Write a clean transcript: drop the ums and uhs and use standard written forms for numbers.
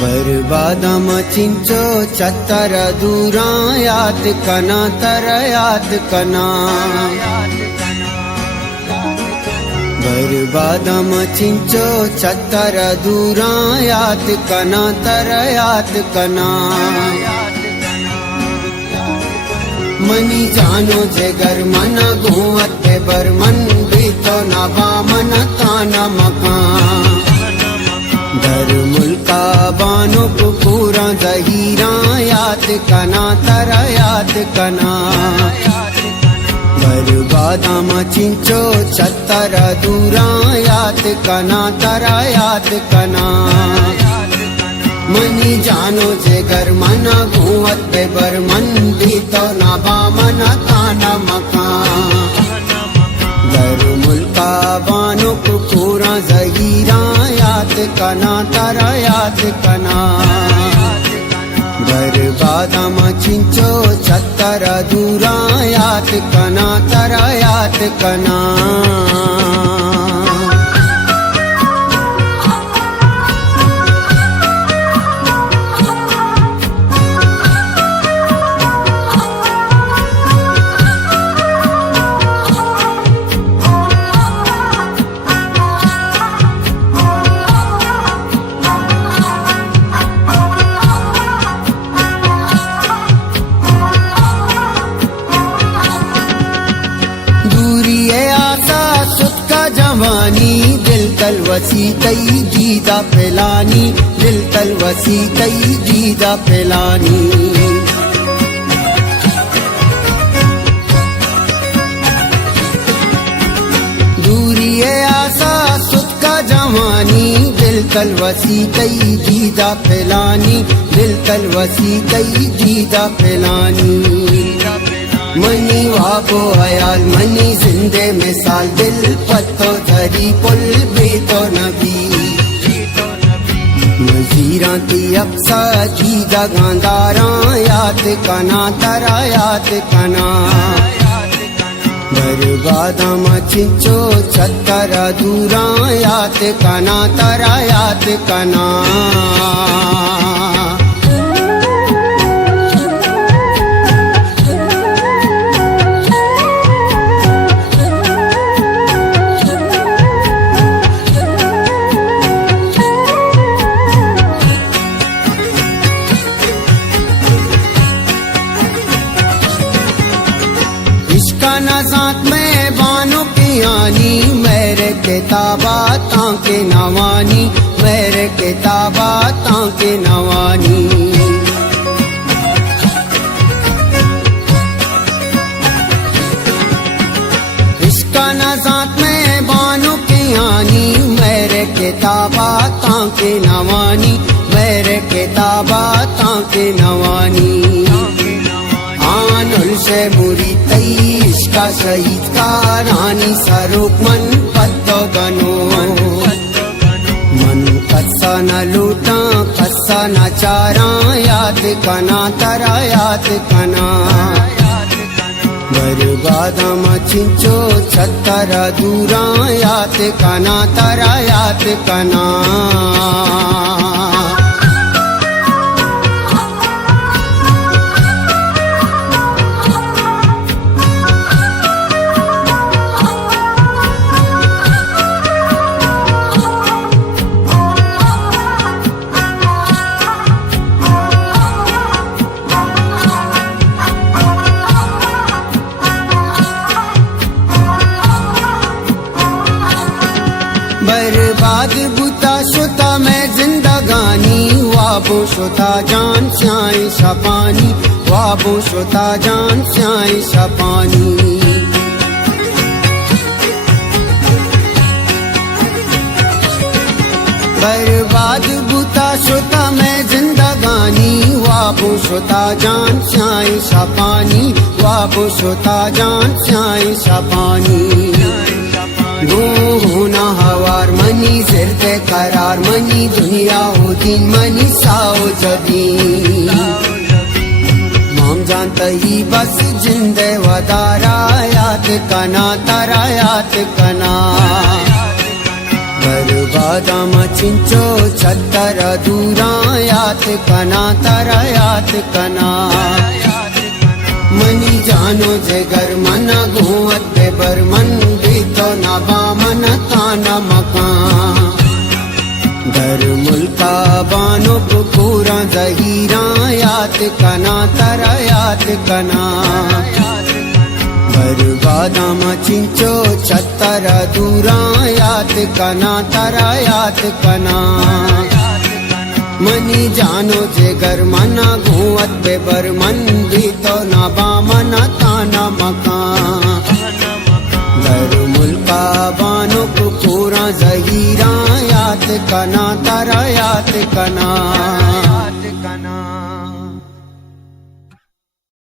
बर्बादम चिंचो चतर दूरा याद कना तर याद कना बर्बादम चिंचो चतर दूरा याद कना तर याद कना मनी जानो जेगर मन घूवत बर मन भी तो न बामन ताना मकान दर मुल्का बानो को पूरा जहीरा याद कना तर याद कना बर्बादम चिंचो चतर दूरा याद कना तर याद कना मनी जानो जेगर मन घूवत बर मन भी तो न बामन ताना मकान दर मुल्का बानो को पूरा जहीरा याद कना तर याद कना बर्बादम चिंचो चतर दूरा याद कना तर याद कना जवानी दिल तल वसी कई दीदा फैलानी दिल तल वसी कई दीदा फैलानी दूरी आसा सुत का जवानी दिल तल वसी कई दीदा फैलानी दिल तल वसी कई दीदा फैलानी मनी वाबो अयाल मनी जिंदे मिसाल दिल पत्तो धरी पुल भी तो नबी मजीरा ती अक्सा जीदा गांधारा याद कना तरा याद कना बर्बादम चिंचो चतर दूरा याद कना तरा याद कना नज़ात में बानो की आनी मेरे किताबा ताके नवानी मेरे किताबा ताके नवानी इसका नज़ात में बानो की आनी मेरे किताबा ताके नवानी मेरे किताबा ताके नवानी आनुल से मुरी का शहीद का रानी सरूप मन पत्तो गनो मन कस्सा न लूटा कस्सा न चारा याद कना तरा याद कना बर्बादम चिंचो चतर दूरा याद कना तरा याद कना बर्बाद बुता शुता मैं जिंदगानी वाबो शुता जान स्याई शपानी वाबो शुता जान स्याई शपानी बर्बाद बुता शुता मैं जिंदगानी वाबो शुता जान स्याई शपानी वाबो शुता जान स्याई शपानी होना हवार मनी सिरते करार मनी दुनिया हो दिन मनी साओ जदी माम जानता ही बस जिंदे वदारा याद कना तरा याद कना बर्बादम चिंचो छत्तर दूरा यात कना तारा यात कना मनी जानो जे घर मन घूवत बेबर मन भी तो ना बामन ताना मकान घर मुल्का बानो पूरा जहीरा यात कना तारा यात कना बादाम चिंचो छत्तर दूरा यात कना तारा यात कना मनी जानो जे घर मना घूवत बेबर मन भी तो ना बामन ताना मकान घर मुल्का बानो पूरा जहीरा यात कना तारा यात कना